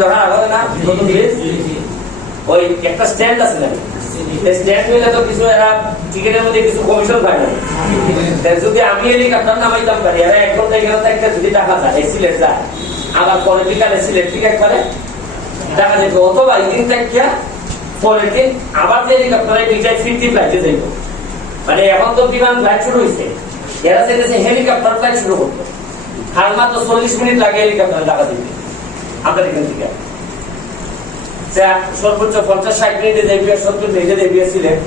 ধরা হবে না নতুন ব্রিজ ওই একটা স্ট্যান্ড আছে না স্ট্যান্ড হইলে তো কিছু এরা টিকেটের মধ্যে কিছু কমিশন পায় না যদি আমি হেলিকপ্টার নামাইতাম পারি এরা একদম এখানে থাকতে যদি টাকা যায় সিলেট যায় আবার পরে বিকালে সিলেট টিকেট করে দেখা যেত অথবা ইদিন থাকিয়া পরের দিন আবার যে হেলিকপ্টারে দুইটাই ফিরতি ফ্লাইটে যাইব মানে এখন তো বিমান ফ্লাইট শুরু হয়েছে এরা চাইতেছে হেলিকপ্টার ফ্লাইট শুরু করতো হার মাত্র 40 মিনিট লাগে হেলিকপ্টারে টাকা দিতে আপনার এখান থেকে সর্বোচ্চ 50-60 মিনিটে যাইবে 70 মিনিটে যাইবে সিলেট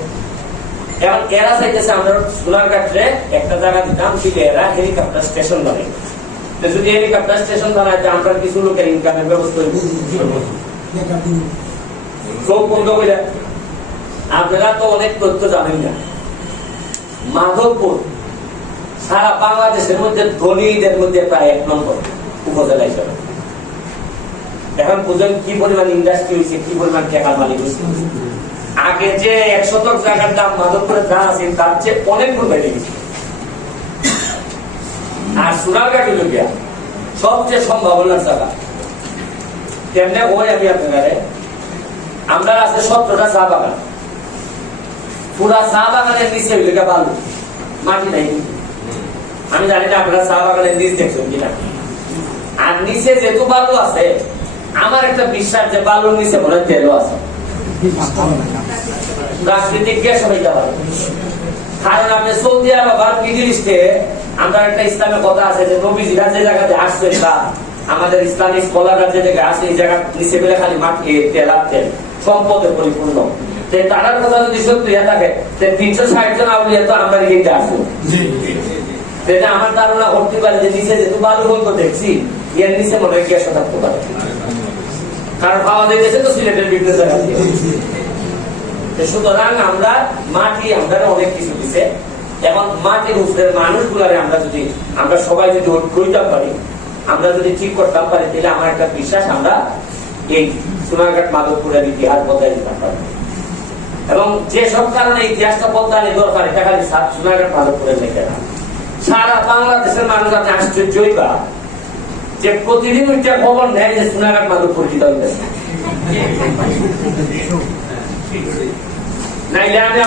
এখন এরা চাইতেছে আমরা সোনারঘাটে একটা জায়গা দিতাম দিলে এরা হেলিকপ্টার স্টেশন বানাই যদি হেলিকপ্টার স্টেশন বানায় আমরা কিছু লোকের ইনকামের ব্যবস্থা হইব চোখ বন্ধ হইলে আপনারা তো অনেক তথ্য জানেন না মাধবপুর সারা বাংলাদেশের মধ্যে ধনীদের মধ্যে প্রায় 1 নম্বর উপজেলা হিসাবে এখন বুঝেন কি পরিমাণ ইন্ডাস্ট্রি হয়েছে কি পরিমাণ টাকার মালিক হয়েছে আগে যে 1 শতক জায়গার দাম মাধবপুরের দাম আছে তার চেয়ে অনেক গুণ বেড়ে গেছে আর সোনারঘাট হইল গিয়া সবচেয়ে সম্ভাবনার জায়গা কেমনে ওই আমি আপনারা আমরা আছে 17টা চা বাগান পুরা চা বাগানের নিচে হইল গিয়া বালু মাটি নাই আমি জানি না আপনারা চা বাগানের নিচ দেখছেন কিনা আর নিচে যেহেতু বালু আছে আমার একটা বিশ্বাস যে বালুর নিচে মনে হয় তেলও আছে প্রাকৃতিক গ্যাস হইতে পারে কারণ আপনি সৌদি আরব আর মিডল ইস্টে আমরা একটা ইসলামের কথা আছে যে নবীজিরা যে জায়গাতে আসছে বা আমাদের ইসলামিক স্কলাররা যে জায়গায় আছে এই জায়গা নিচে বেলে খালি মাটি তেল আর তেল সম্পদে পরিপূর্ণ তারার কথা যদি সত্যি থাকে 360 জন আউলিয়া তো আমরা এইটা আসবো আমার ধারণা করতে পারে যে নিচে যেহেতু বালু বলতো দেখছি এর নিচে মনে হয় গ্যাসও থাকতে পারে কারণ পাওয়া যাইতেছে তো সিলেটের বিভিন্ন জায়গা সুতরাং আমরা মাটি আমরা অনেক কিছু দিছে এখন মাটির উপরের মানুষগুলারে আমরা সবাই যদি ঐক্য পারি আমরা যদি ঠিক করতাম পারি তাহলে আমার একটা বিশ্বাস আমরা এই সোনারঘাট মাধবপুরের ইতিহাস বদলাই দিতাম পারি এবং যে সব কারণে ইতিহাসটা বদলানোর দরকার এটা খালি সোনারঘাট মাধবপুরের লেখে না সারা বাংলাদেশের মানুষ আপনি আশ্চর্যই বা যে প্রতিদিন ওইটা খবর নেয় যে সোনারঘাট মাধবপুর কি দল নাইলে আমি